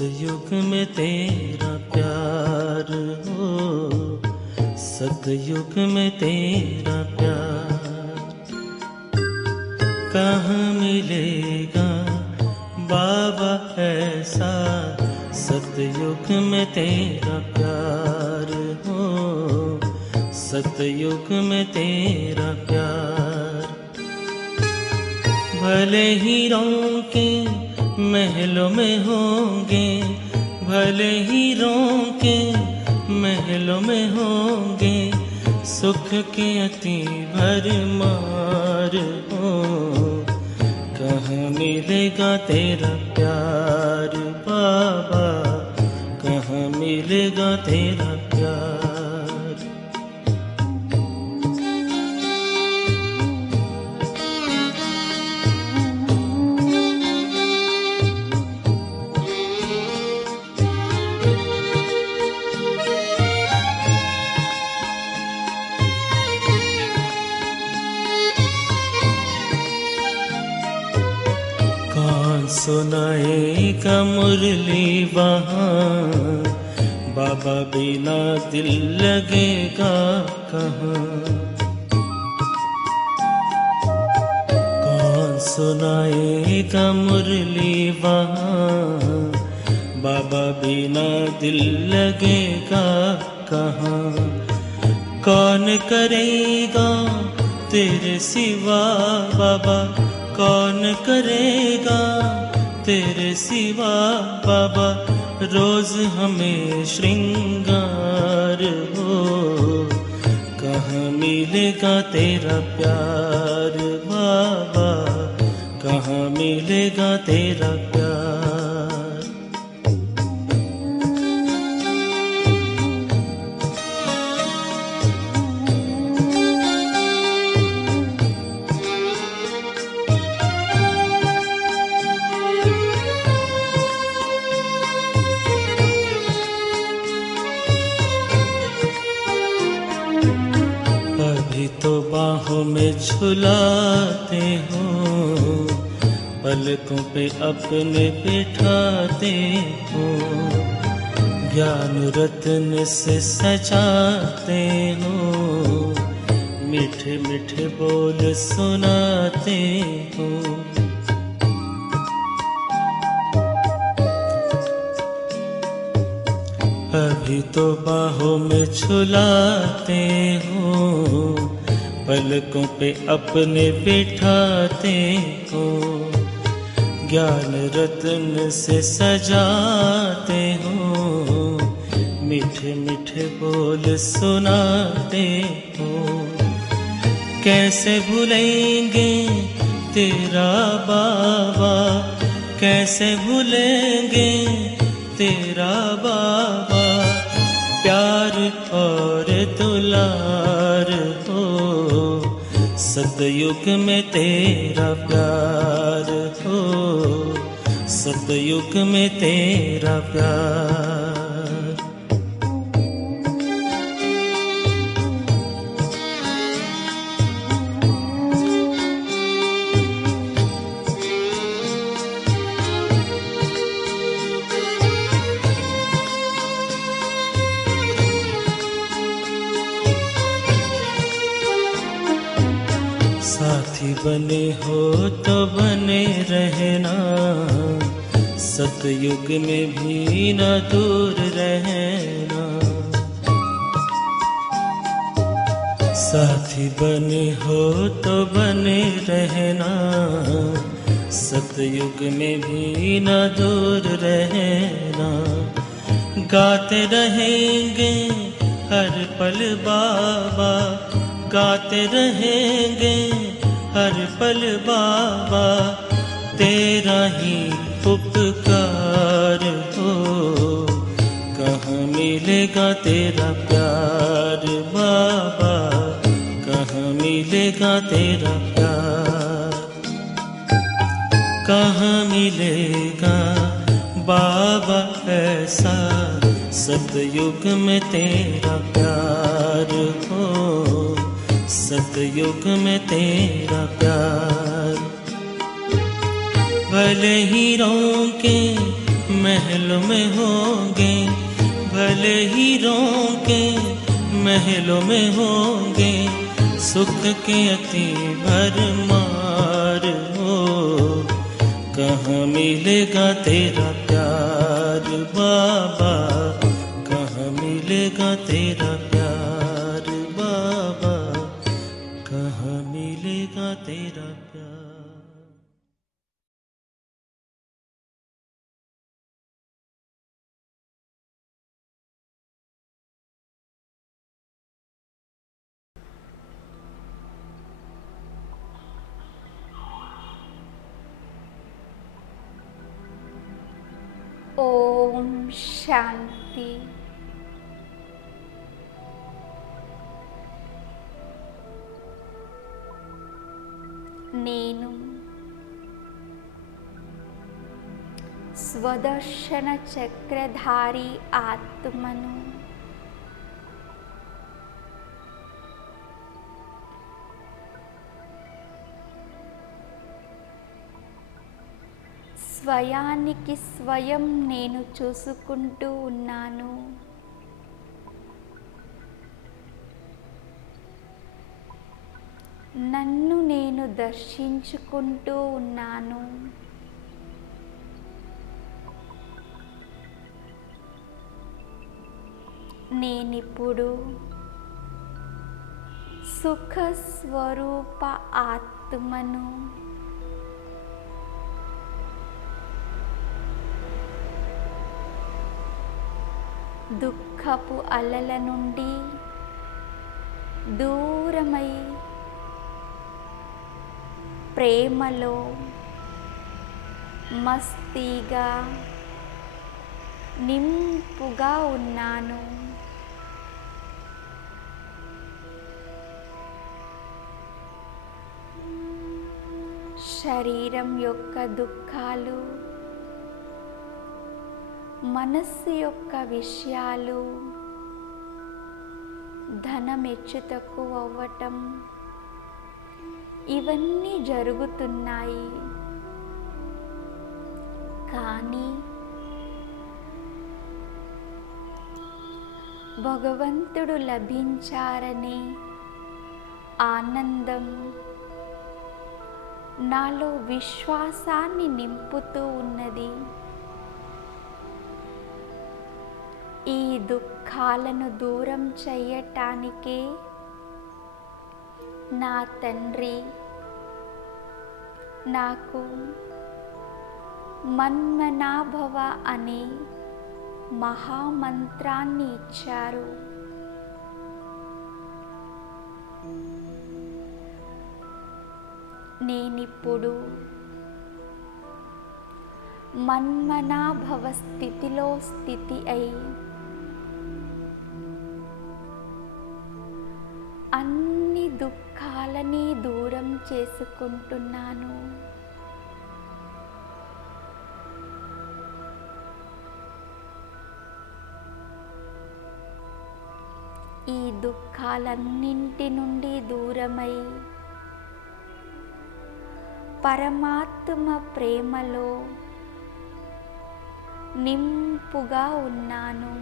सतयुग में तेरा प्यार हो, सतयुग में तेरा प्यार कहाँ मिलेगा बाबा ऐसा। सतयुग में तेरा प्यार हो, सतयुग में तेरा प्यार। भले ही के महलों में होंगे, भले ही के महलों में होंगे, सुख के अति भरमार हो। कहाँ मिलेगा तेरा प्यार बाबा, कहाँ मिलेगा तेरा प्यार। कौन सुनाएगा मुरली वहाँ, बाबा बिना दिल लगेगा कहाँ। कौन सुनाएगा मुरली वहाँ, बाबा बिना दिल लगेगा कहाँ। कौन करेगा तेरे सिवा बाबा, कौन करेगा तेरे सिवा बाबा। रोज हमें श्रृंगार हो, कहाँ मिलेगा तेरा प्यार बाबा, कहाँ मिलेगा तेरा प्यार। अभी तो बाहों में झुलाते हो, पलकों पे अपने बिठाते हो। ज्ञान रत्न से सजाते हो, मीठे मीठे बोल सुनाते हो। अभी तो बाहों में झुलाते हो, पलकों पे अपने बिठाते हो। ज्ञान रत्न से सजाते हो, मीठे मीठे बोल सुनाते हो। कैसे भूलेंगे तेरा बाबा, कैसे भूलेंगे तेरा बाबा। प्यार और दुलार हो, सतयुग में तेरा प्यार हो, सतयुग में तेरा प्यार। साथी बने हो तो बने रहना, सतयुग में भी न दूर रहना। साथी बने हो तो बने रहना, सतयुग में भी न दूर रहना। गाते रहेंगे हर पल बाबा, गाते रहेंगे हर पल बाबा। तेरा ही उपकार हो, कहाँ मिलेगा तेरा प्यार बाबा, कहाँ मिलेगा तेरा प्यार। कहाँ मिलेगा बाबा ऐसा, सतयुग में तेरा प्यार हो, सतयुग में तेरा प्यार। भले ही के महलों में होंगे, भले हीरों के महलों में होंगे, सुख के अति भरमार हो। कहाँ मिलेगा तेरा प्यार बाबा, कहाँ मिलेगा तेरा प्यार बाबा, कहाँ मिलेगा तेरा प्यार। ఓం శాంతి. నేను స్వదర్శన చక్రధారి ఆత్మను. స్వయానికి స్వయం నేను చూసుకుంటూ ఉన్నాను. నన్ను నేను దర్శించుకుంటూ ఉన్నాను. నేనిప్పుడు సుఖ స్వరూప ఆత్మను. దుఃఖపు అలల నుండి దూరమై ప్రేమలో మస్తీగా నింపుగా ఉన్నాను. శరీరం యొక్క దుఃఖాలు, మనస్సు యొక్క విషయాలు, ధనం హెచ్చు తక్కువ అవ్వటం, ఇవన్నీ జరుగుతున్నాయి. కానీ భగవంతుడు లభించారనే ఆనందం నాలో విశ్వాసాన్ని నింపుతూ ఉన్నది. ఈ దుఃఖాలను దూరం చేయటానికే నా తండ్రి నాకు మన్మనాభవ అనే మహామంత్రాన్ని ఇచ్చారు. నేనిప్పుడు మన్మనాభవ స్థితిలో స్థితి అయి అన్ని దుఃఖాలని దూరం చేసుకుంటున్నాను. ఈ దుఃఖాలన్నింటి నుండి దూరమై పరమాత్మ ప్రేమలో నింపుగా ఉన్నాను.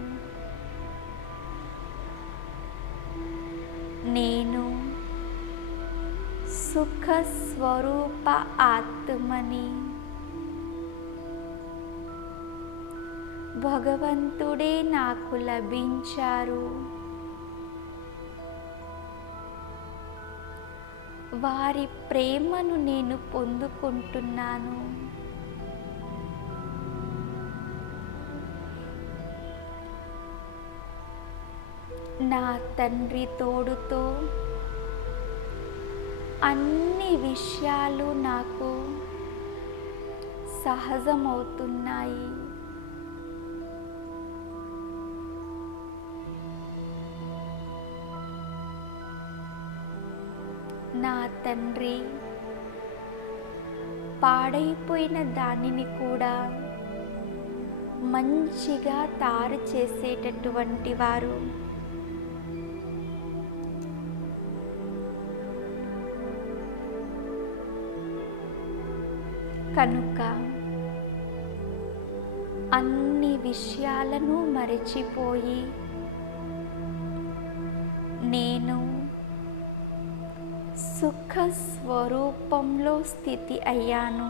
నేను సుఖ స్వరూప ఆత్మని. భగవంతుడే నాకు లభించారు. వారి ప్రేమను నేను పొందుకుంటున్నాను. నా తండ్రి తోడుతో అన్ని విషయాలు నాకు సహజమవుతున్నాయి. నా తండ్రి పాడైపోయిన దానిని కూడా మంచిగా తయారు చేసేటటువంటి వారు. కనుక అన్ని విషయాలను మరచిపోయి నేను సుఖ స్వరూపంలో స్థితి అయ్యాను.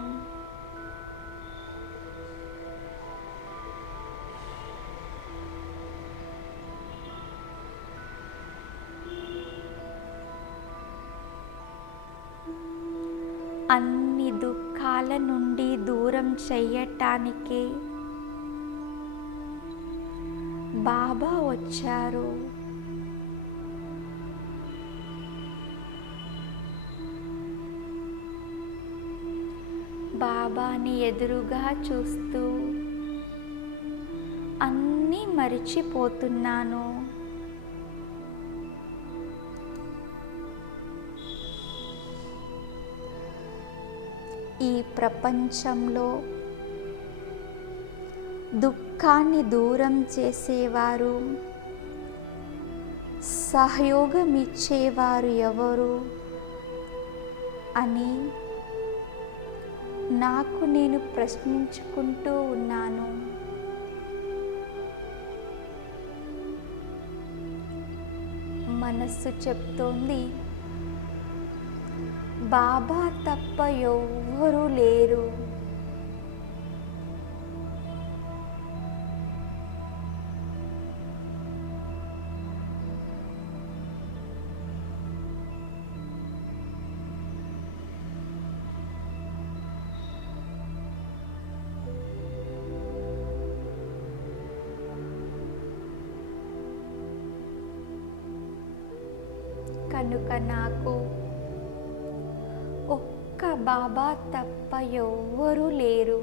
అన్ని దుఃఖాల నుండి దూరం చెయ్యటానికే బాబా వచ్చారు. బాబాని ఎదురుగా చూస్తూ అన్నీ మరిచిపోతున్నాను. ఈ ప్రపంచంలో దుఃఖాన్ని దూరం చేసేవారు, సహయోగం ఇచ్చేవారు ఎవరు అని నాకు నేను ప్రశ్నించుకుంటూ ఉన్నాను. మనస్సు చెప్తోంది, బాబా తప్ప ఎవ్వరూ లేరు. కనుక నాకు ఒక్క బాబా తప్ప ఎవ్వరూ లేరు.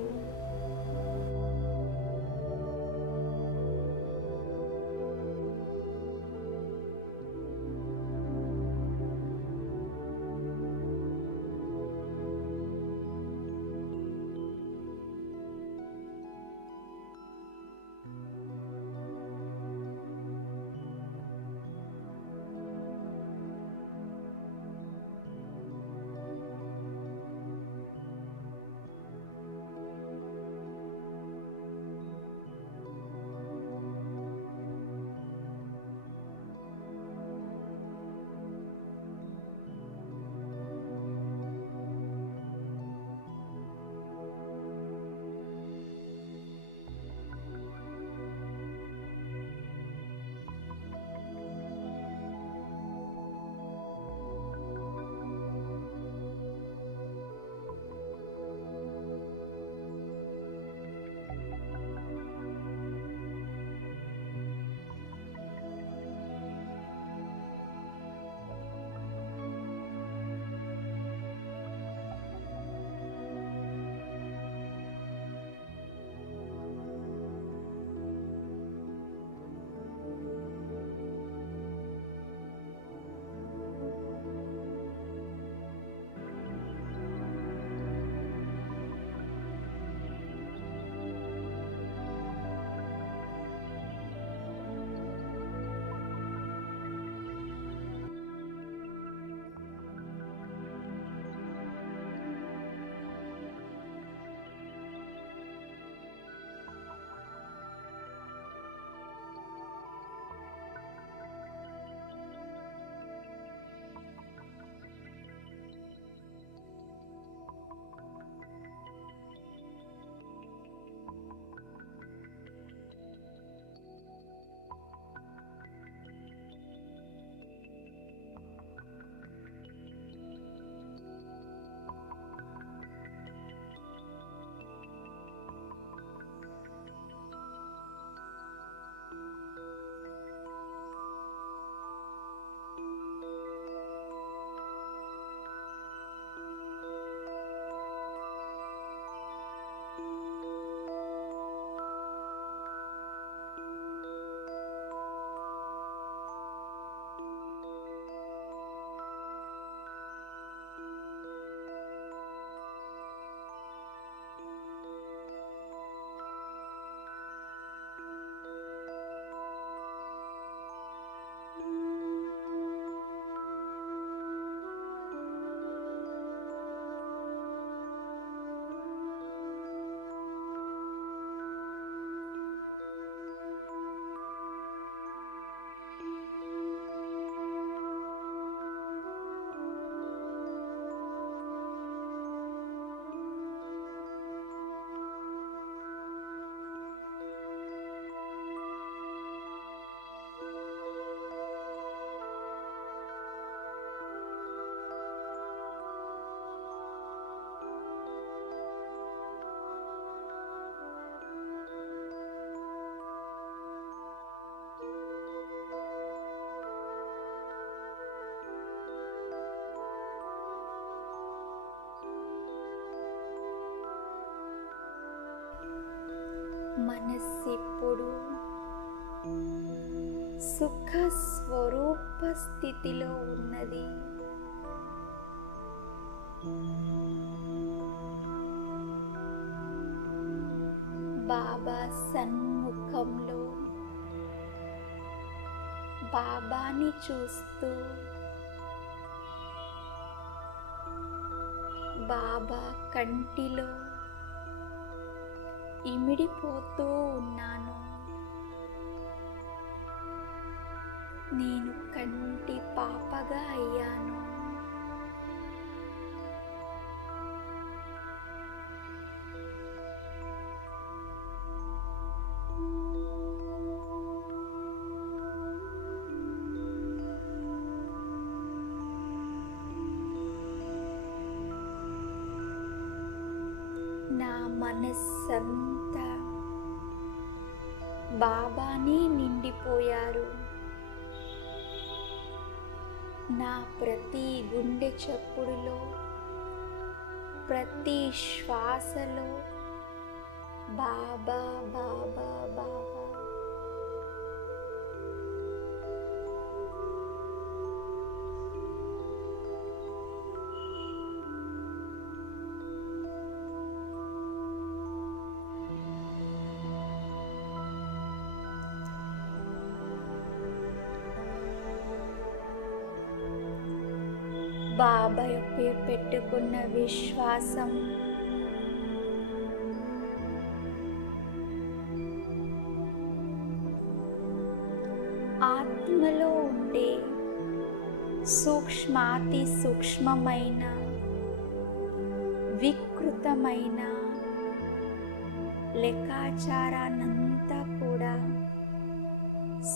మనస్సిప్పుడు సుఖ స్వరూప స్థితిలో ఉన్నది. బాబా సన్ముఖంలో బాబాని చూస్తూ బాబా కంటిలో ఇమిడిపోతూ ఉన్నాను. నేను కంటి పాపగా అయ్యాను. నా మనస్సంతా బాబానే నిండిపోయారు. నా ప్రతి గుండె చప్పుడులో, ప్రతి శ్వాసలో బాబా బాబా బాబా. బాబాపై పెట్టుకున్న విశ్వాసం ఆత్మలో ఉండే సూక్ష్మాతి సూక్ష్మమైన వికృతమైన లెక్కాచారాన్నంతా కూడా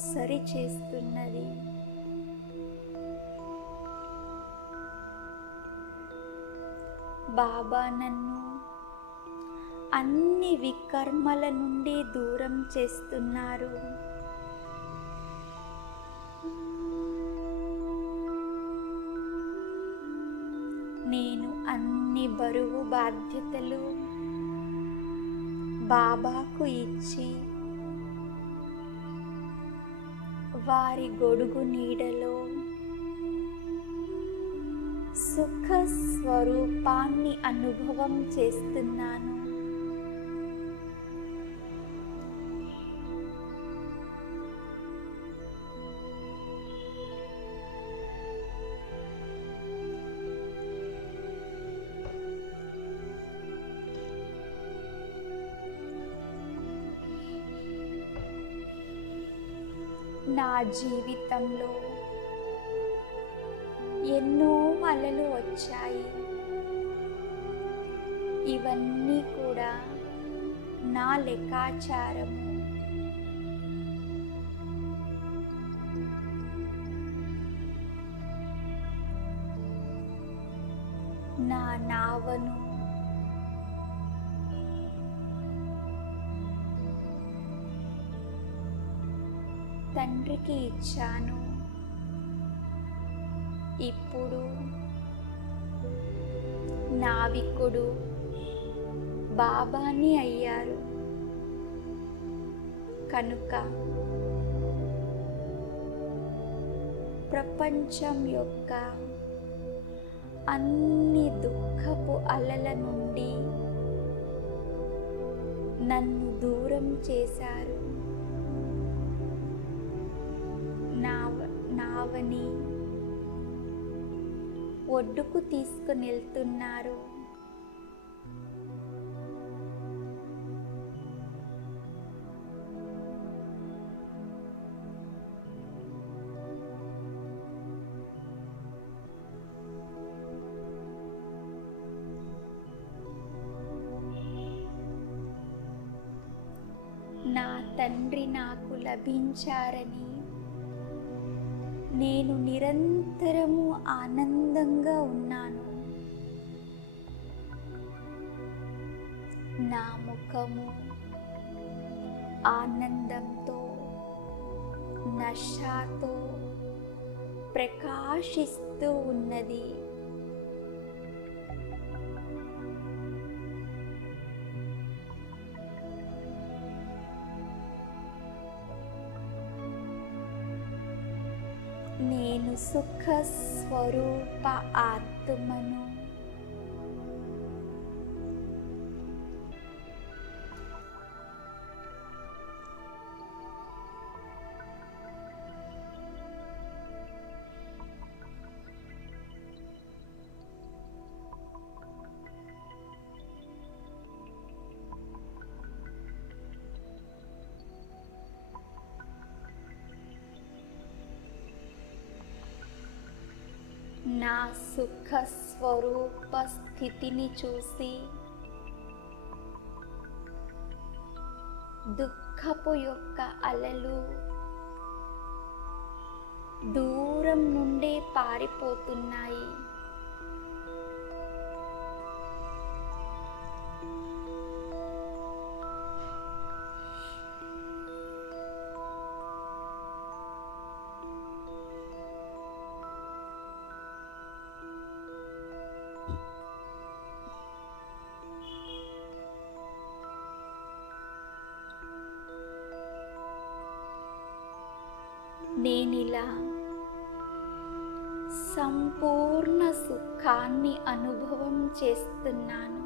సరిచేస్తున్నది. బాబా నన్ను అన్ని వికర్మల నుండి దూరం చేస్తున్నారు. నేను అన్ని బరువు బాధ్యతలు బాబాకు ఇచ్చి వారి గొడుగు నీడలో సుఖ స్వరూపాన్ని అనుభవం చేస్తున్నాను. నా జీవితంలో ఎన్నో అలలు వచ్చాయి. ఇవన్నీ కూడా నా లెక్కాచారము. నా నావను తండ్రికి ఇచ్చాను. ఇప్పుడు నావికుడు బాబాని అయ్యారు కనుక ప్రపంచం యొక్క అన్ని దుఃఖపు అలల నుండి నన్ను దూరం చేశారు. నావని ఒడ్డుకు తీసుకుని వెళ్తున్నారు. నా తండ్రి నాకు లభించారని నేను నిరంతరము ఆనందంగా ఉన్నాను. నా ముఖము ఆనందంతో నషాతో ప్రకాశిస్తూ ఉన్నది. నేను సుఖ స్వరూప ఆత్మను. నా సుఖ స్వరూప స్థితిని చూసి దుఃఖపు యొక్క అలలు దూరం నుండే పారిపోతున్నాయి. నేనిలా సంపూర్ణ సుఖాన్ని అనుభవం చేస్తున్నాను.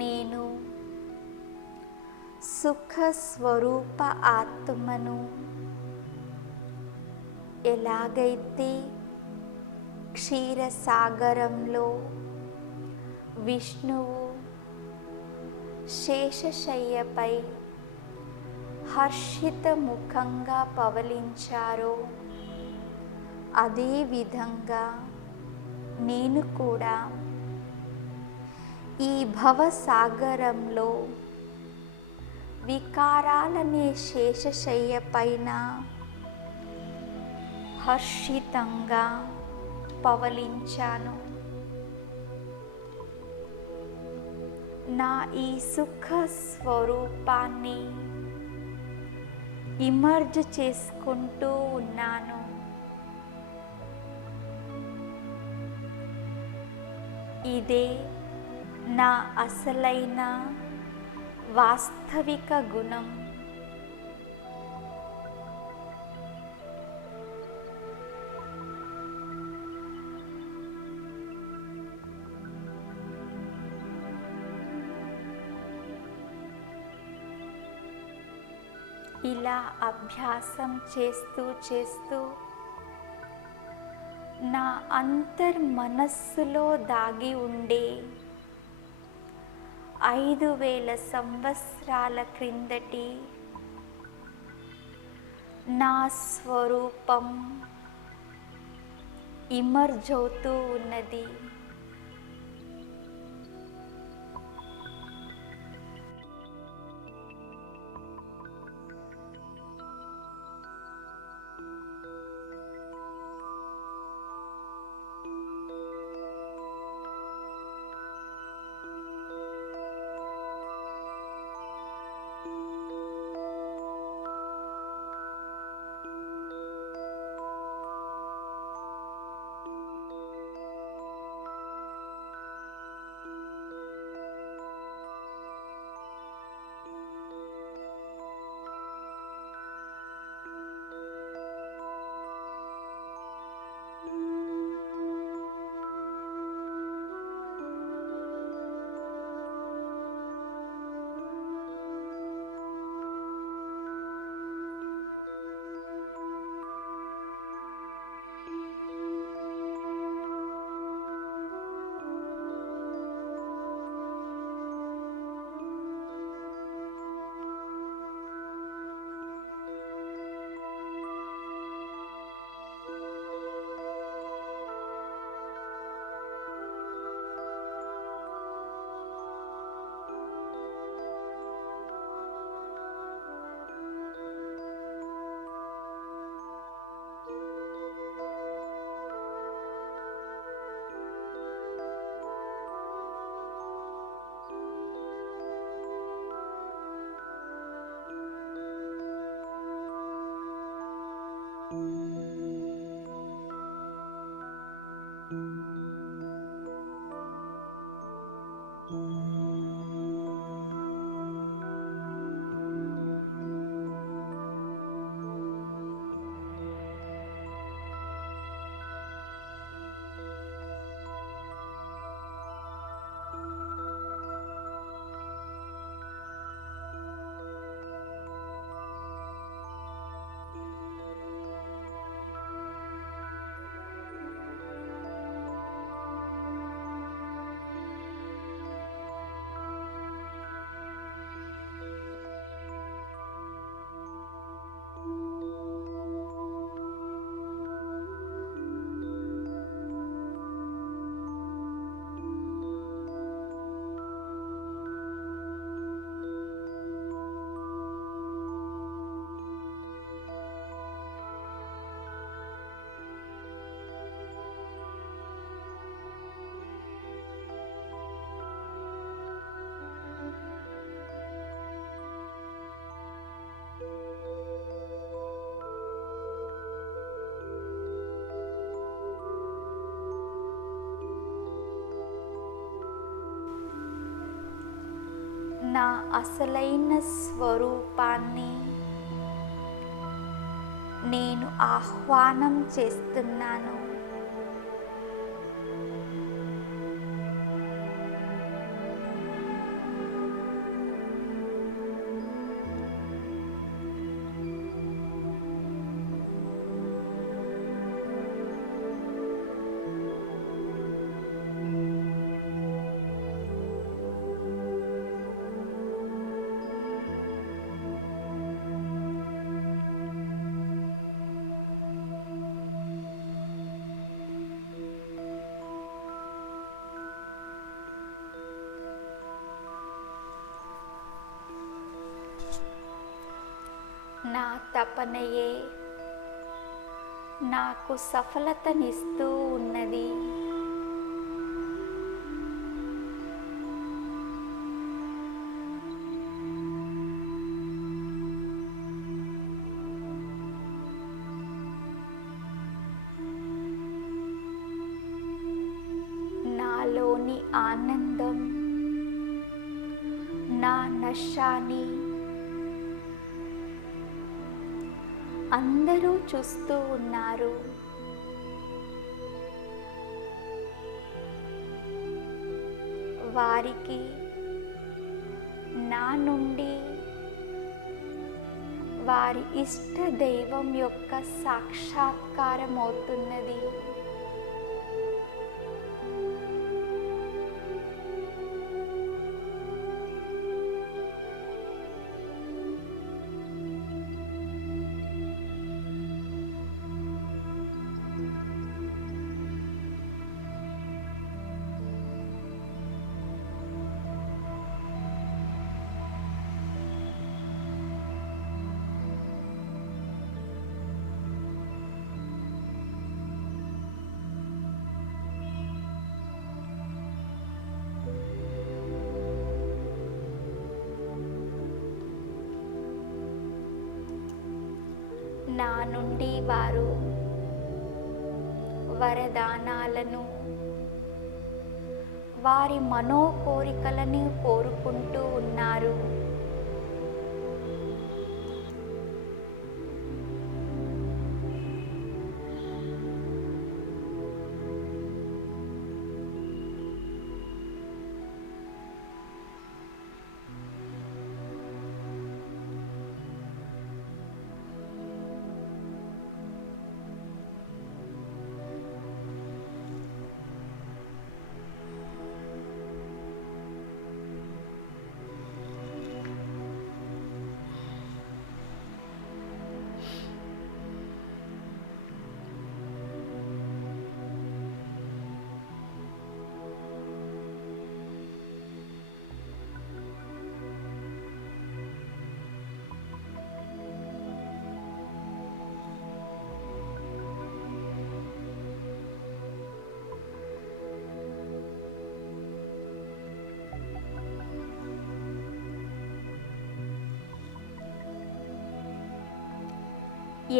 నేను సుఖ స్వరూప ఆత్మను. ఎలాగైతే క్షీరసాగరంలో విష్ణువు శేషశయ్యపై హర్షిత ముఖంగా పవలించారో, అదేవిధంగా నేను కూడా ఈ భవసాగరంలో వికారాలనే శేషశయ్య పైన హర్షితంగా పవలించాను. నా ఈ సుఖ స్వరూపాన్ని ఇమర్జ్ చేసుకుంటూ ఉన్నాను. ఇదే నా అసలైన వాస్తవిక గుణం. ఇలా అభ్యాసం చేస్తూ చేస్తూ నా అంతర్మనస్సులో దాగి ఉండే 5000 సంవత్సరాల క్రిందటి నా స్వరూపం ఇమర్జ్ అవుతూ ఉన్నది. నా అసలైన స్వరూపాన్ని నేను ఆహ్వానం చేస్తున్నాను. తపనయే నాకు సఫలతనిస్తూ ఉన్నది. నాలోని ఆనందం, నా నశాని అందరూ చూస్తూ ఉన్నారు. వారికి నా నుండి వారి ఇష్ట దైవం యొక్క సాక్షాత్కారం అవుతున్నది. నా నుండి వారు వరదానాలను, వారి మనోకోరికలను కోరుకుంటూ ఉన్నారు.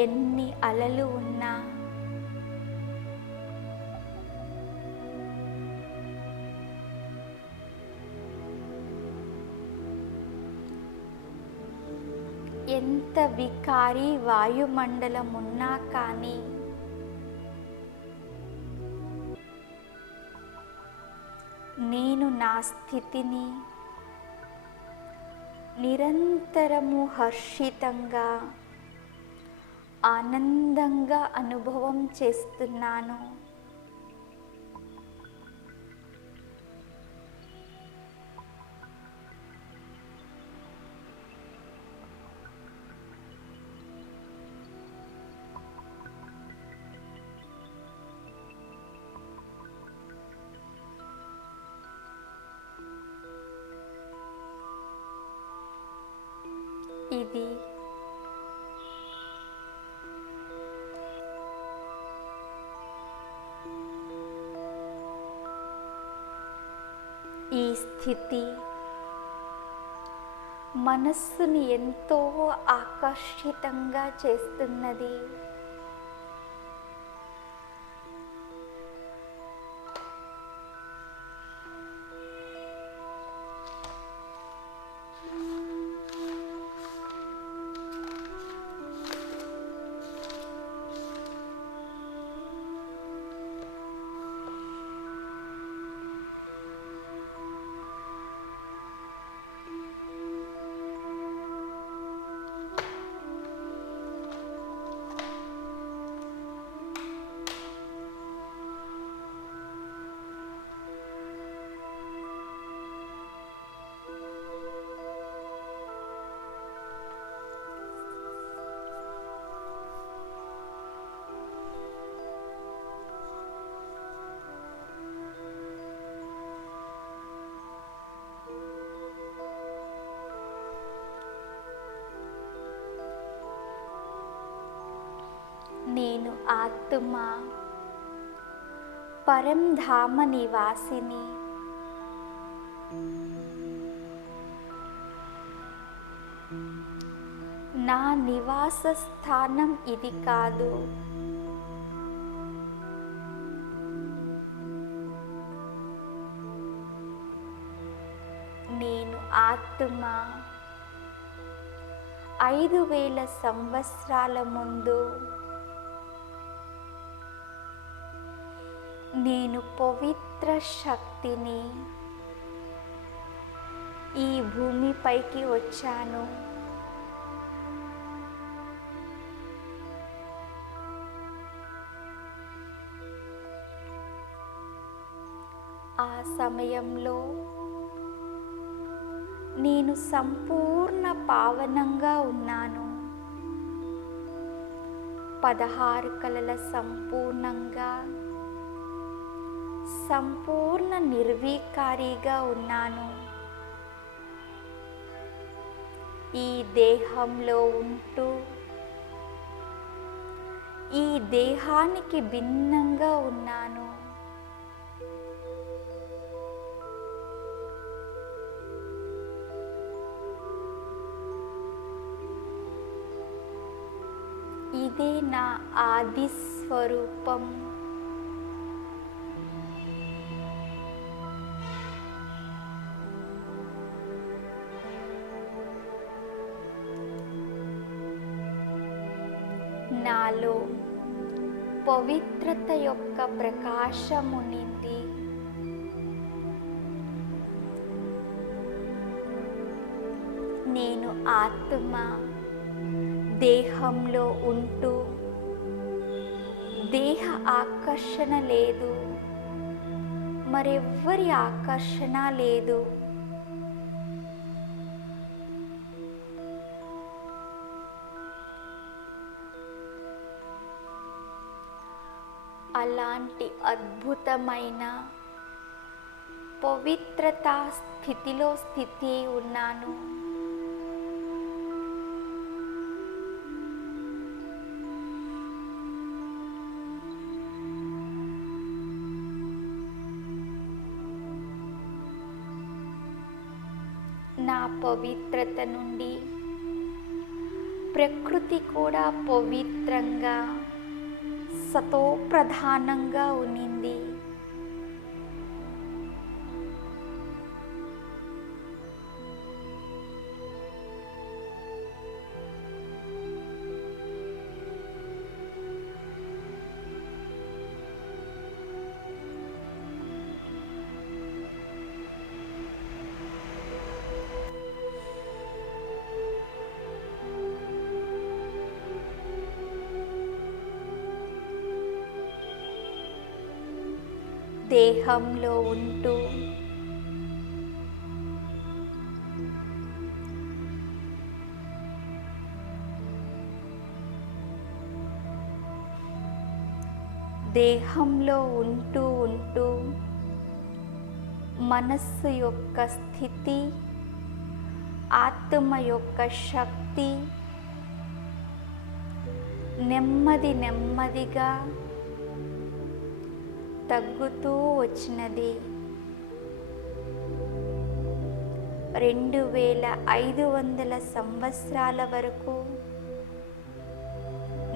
ఎన్ని అలలు ఉన్నా ఎంత వికారి వాయుమండలం ఉన్నా కానీ నేను నా స్థితిని నిరంతరము హర్షితంగా, ఆనందంగా అనుభవం చేస్తున్నాను. ఇది ఈ స్థితి మనస్సుని ఎంతో ఆకర్షితంగా చేస్తున్నది. ఆత్మ, పరంధామ నివాసిని. నా నివాస స్థానం ఇది కాదు. నేను ఆత్మ 5000 సంవత్సరాల ముందు నేను పవిత్ర శక్తిని ఈ భూమిపైకి వచ్చాను. ఆ సమయంలో నేను సంపూర్ణ పావనంగా ఉన్నాను. 16 కళల సంపూర్ణంగా, సంపూర్ణ నిర్వికారిగా ఉన్నాను. ఈ దేహంలో ఉంటూ ఈ దేహానికి భిన్నంగా ఉన్నాను. ఇదే నా ఆది స్వరూపం. నాలో పవిత్రత యొక్క ప్రకాశం ఉన్నింది. నేను ఆత్మ దేహంలో ఉంటూ దేహ ఆకర్షణ లేదు, మరెవ్వరి ఆకర్షణ లేదు. అలాంటి అద్భుతమైన పవిత్రతా స్థితిలో స్థితి ఉన్నాను. నా పవిత్రత నుండి ప్రకృతి కూడా పవిత్రంగా సతోప్రధానంగా ఉన్నింది. దేహంలో ఉంటూ ఉంటూ మనస్సు యొక్క స్థితి, ఆత్మ యొక్క శక్తి నెమ్మదిగా తగ్గుతూ వచ్చినది. 2500 సంవత్సరాల వరకు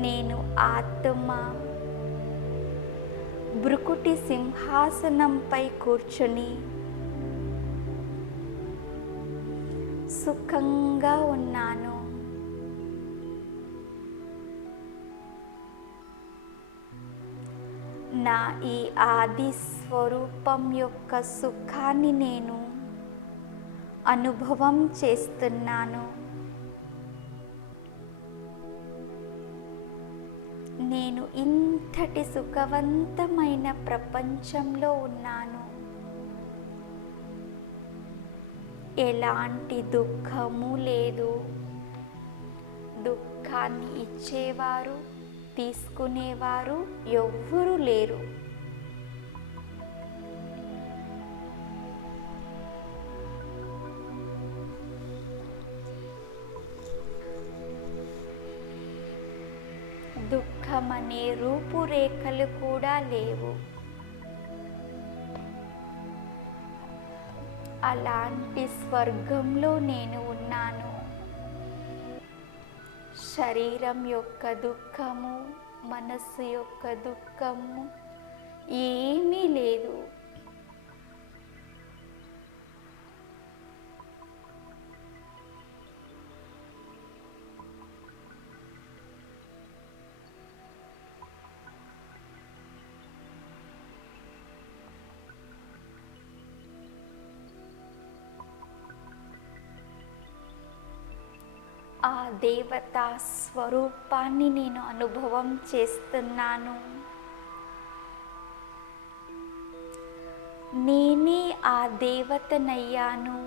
నేను ఆత్మ భృకుటి సింహాసనంపై కూర్చొని సుఖంగా ఉన్నాను. నా ఈ ఆది స్వరూపం యొక్క సుఖాన్ని నేను అనుభవం చేస్తున్నాను. నేను ఇంతటి సుఖవంతమైన ప్రపంచంలో ఉన్నాను. ఎలాంటి దుఃఖము లేదు. దుఃఖాన్ని ఇచ్చేవారు, తీసుకునేవారు ఎవ్వరూ లేరు. దుఃఖ స్వర్గమనే రూపురేఖలు కూడా లేవు. అలాంటి స్వర్గంలో నేను ఉన్నాను. శరీరం యొక్క దుఃఖము, మనస్సు యొక్క దుఃఖము ఏమీ లేదు. ఆ దేవతా స్వరూపాన్ని నేను అనుభవం చేస్తున్నాను. నేనే ఆ దేవతనయ్యాను.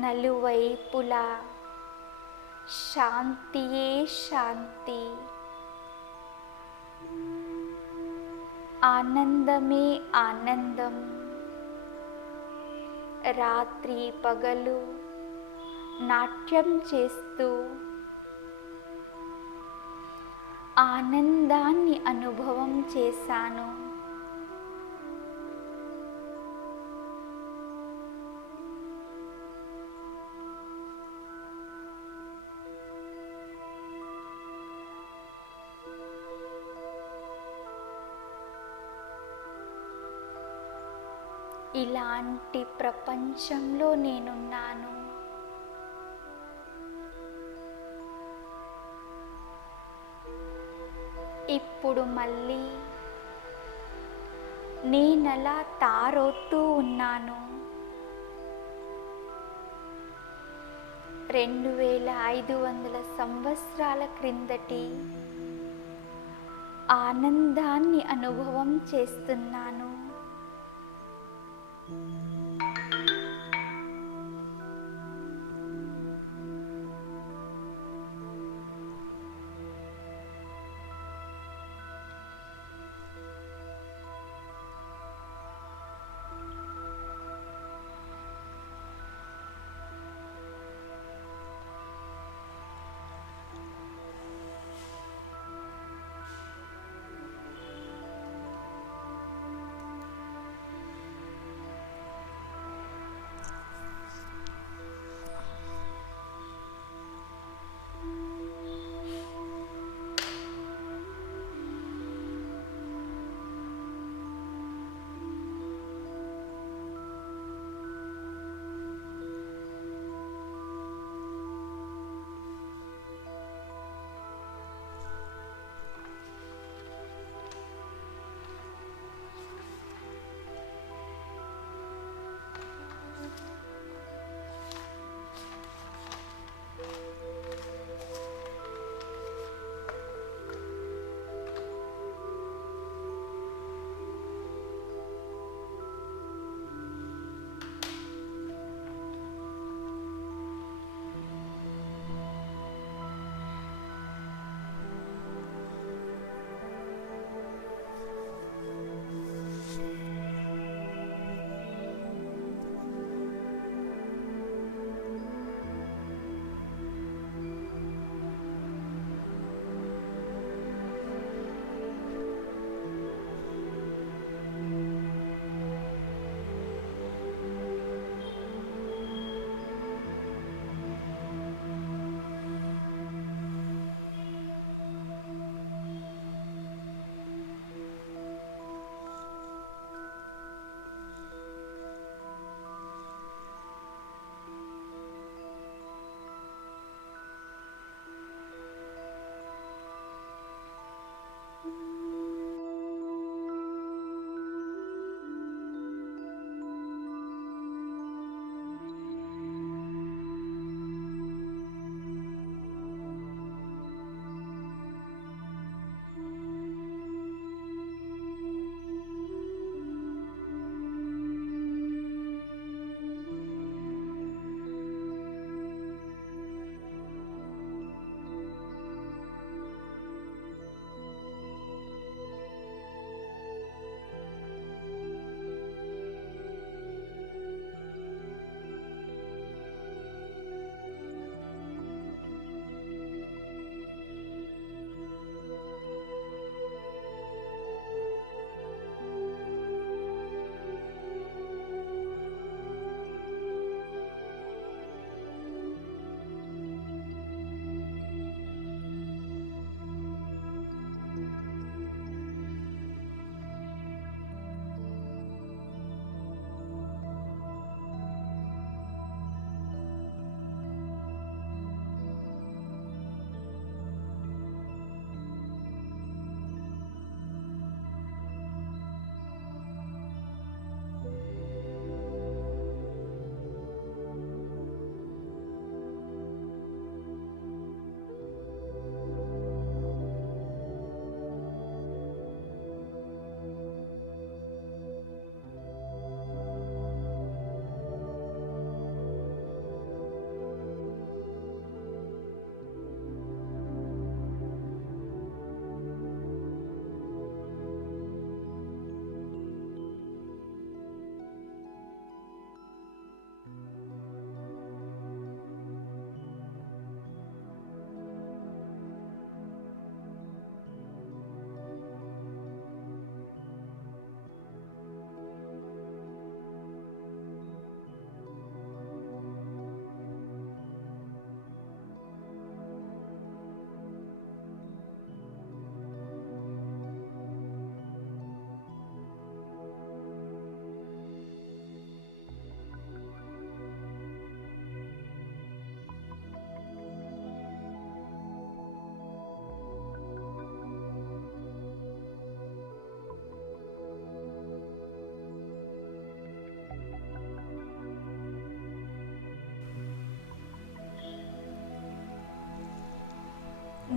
నలువైపులా శాంతియే శాంతి, ఆనందమే ఆనందం. రాత్రి పగలు నాట్యం చేస్తూ ఆనందాన్ని అనుభవం చేశాను. ఇలాంటి ప్రపంచంలో నేనున్నాను. ఇప్పుడు మళ్ళీ నేనలా తారోతూ ఉన్నాను. 2500 సంవత్సరాల క్రిందటి ఆనందాన్ని అనుభవం చేస్తున్నాను.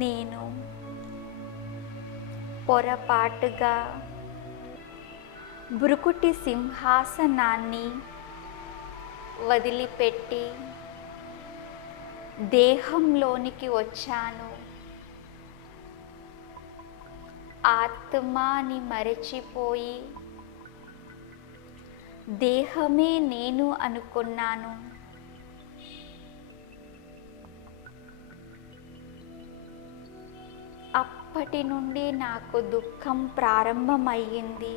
నేను పొరపాటుగా భృకుటి సింహాసనాన్ని వదిలిపెట్టి దేహంలోనికి వచ్చాను. ఆత్మని మరచిపోయి దేహమే నేను అనుకున్నాను. అప్పటి నుండి నాకు దుఃఖం ప్రారంభమయ్యింది.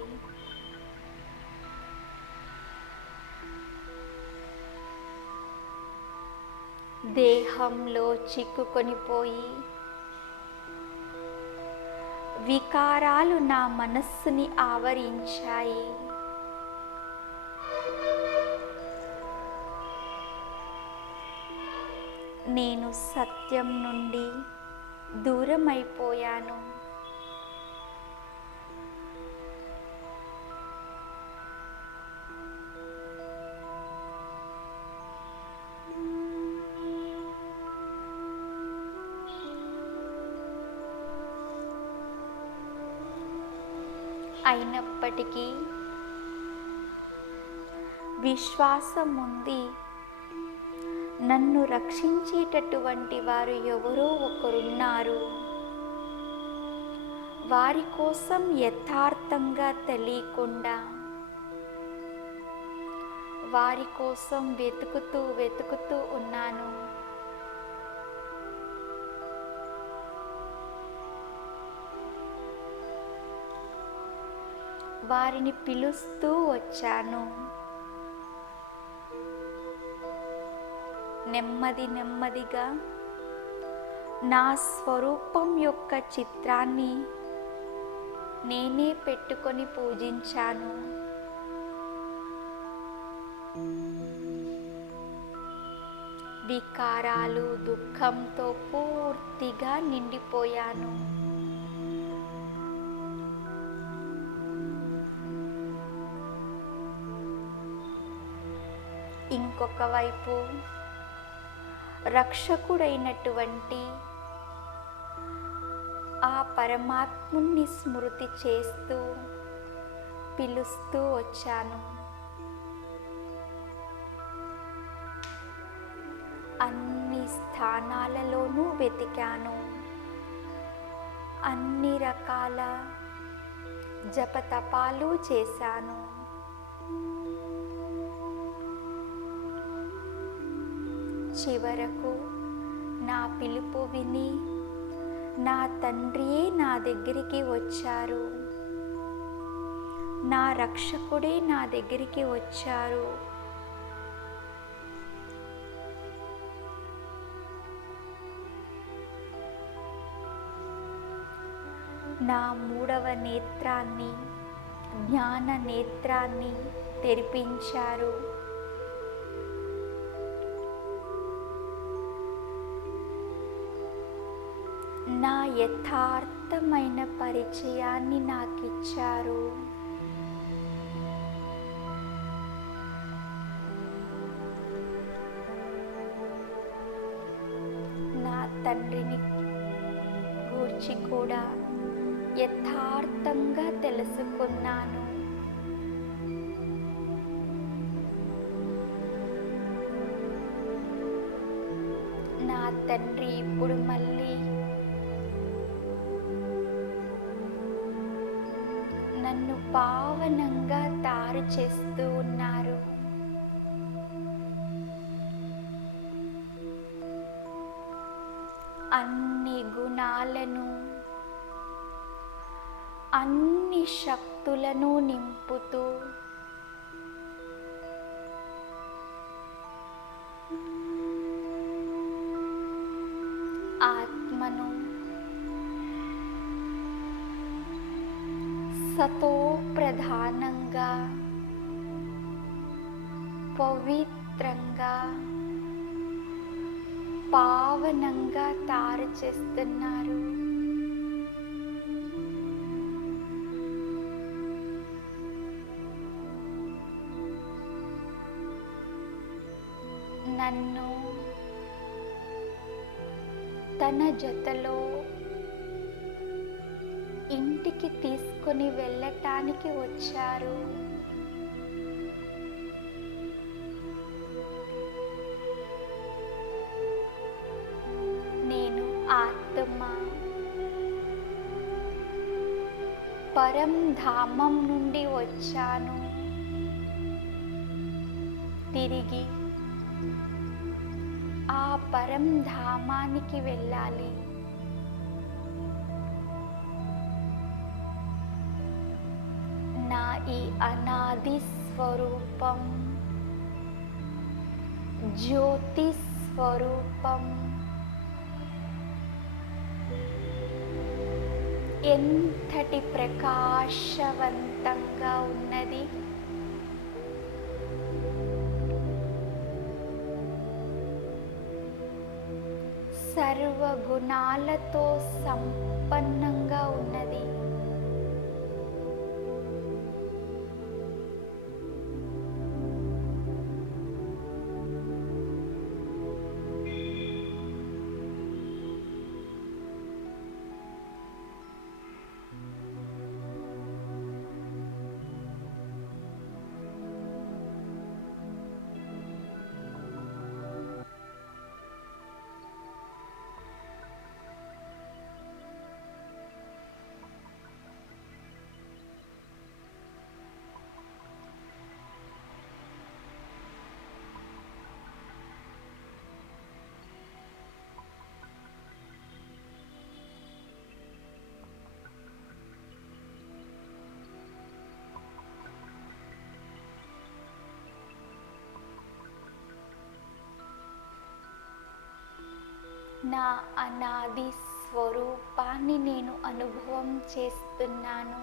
దేహంలో చిక్కుకొనిపోయి వికారాలు నా మనస్సుని ఆవరించాయి. నేను సత్యం నుండి దూరమైపోయాను. అయినప్పటికీ విశ్వాసం ఉంది, నన్ను రక్షించేటటువంటి వారు ఎవరో ఒకరున్నారు. వారి కోసం యథార్థంగా తెలియకుండా వారి కోసం వెతుకుతూ ఉన్నాను. వారిని పిలుస్తూ వచ్చాను. నెమ్మదిగా నా స్వరూపం యొక్క చిత్రాన్ని నేనే పెట్టుకొని పూజించాను. వికారాలు, దుఃఖంతో పూర్తిగా నిండిపోయాను. ఇంకొక వైపు రక్షకుడైనటువంటి ఆ పరమాత్ముని స్మృతి చేస్తూ పిలుస్తూ వచ్చాను. అన్ని స్థానాలలోనూ వెతికాను. అన్ని రకాల జపతపాలు చేశాను. చివరకు నా పిలుపు విని నా తండ్రియే నా దగ్గరికి వచ్చారు. నా రక్షకుడే నా దగ్గరికి వచ్చారు. నా మూడవ నేత్రాన్ని, జ్ఞాన నేత్రాన్ని తెరిపించారు. నా యథార్థమైన పరిచయాన్ని నాకిచ్చారు. నా తండ్రిని గూర్చి కూడా యథార్థంగా తెలుసుకున్నాను. నా తండ్రి ఇప్పుడు మళ్ళీ నన్ను పావనంగా తయారు చేస్తూ ఉన్నారు. అన్ని గుణాలను, అన్ని శక్తులను నింపుతూ ఆత్మను సతో ప్రధానంగా, పవిత్రంగా, పావనంగా తయారు చేస్తున్నారు. నన్ను తన జతలో ఇంటికి తీసుకొని వెళ్ళటానికి వచ్చారు. నేను ఆత్మ పరంధామం నుండి వచ్చాను. తిరిగి ఆ పరంధామానికి వెళ్ళాలి. నా ఈ అనాది స్వరూపం, జ్యోతి స్వరూపం ఎంతటి ప్రకాశవంతంగా ఉన్నది. సర్వగుణాలతో సంపన్నంగా ఉన్నది. నా అనాది స్వరూపాన్ని నేను అనుభవం చేస్తున్నాను.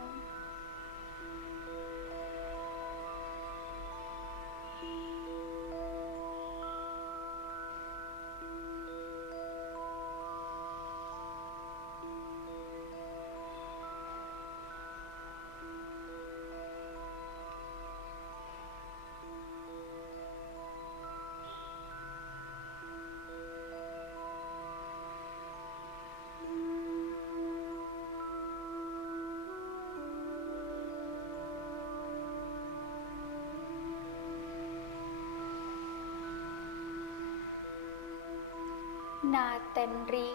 నా తండ్రి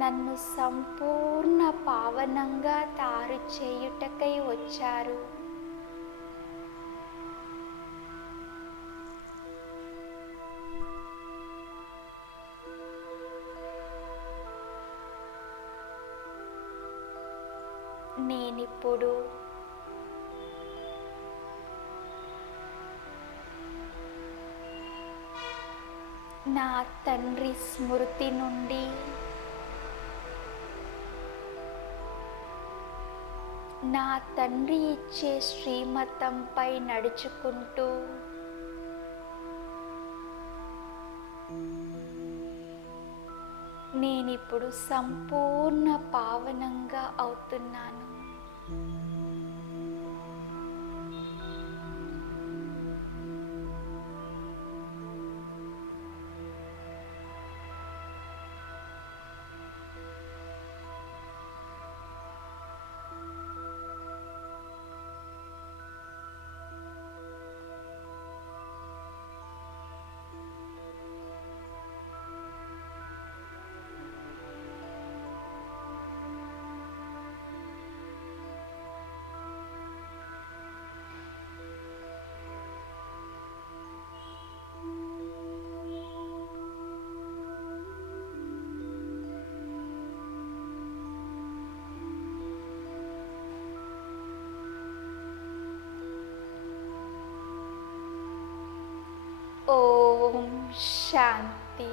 నన్ను సంపూర్ణ పావనంగా తయారు చేయుటకై వచ్చారు. నేనిప్పుడు నా తండ్రి స్మృతి నుండి నా తండ్రి ఇచ్చే శ్రీమతంపై నడుచుకుంటూ నేనిప్పుడు సంపూర్ణ పావనంగా అవుతున్నాను. ఓం శాంతి.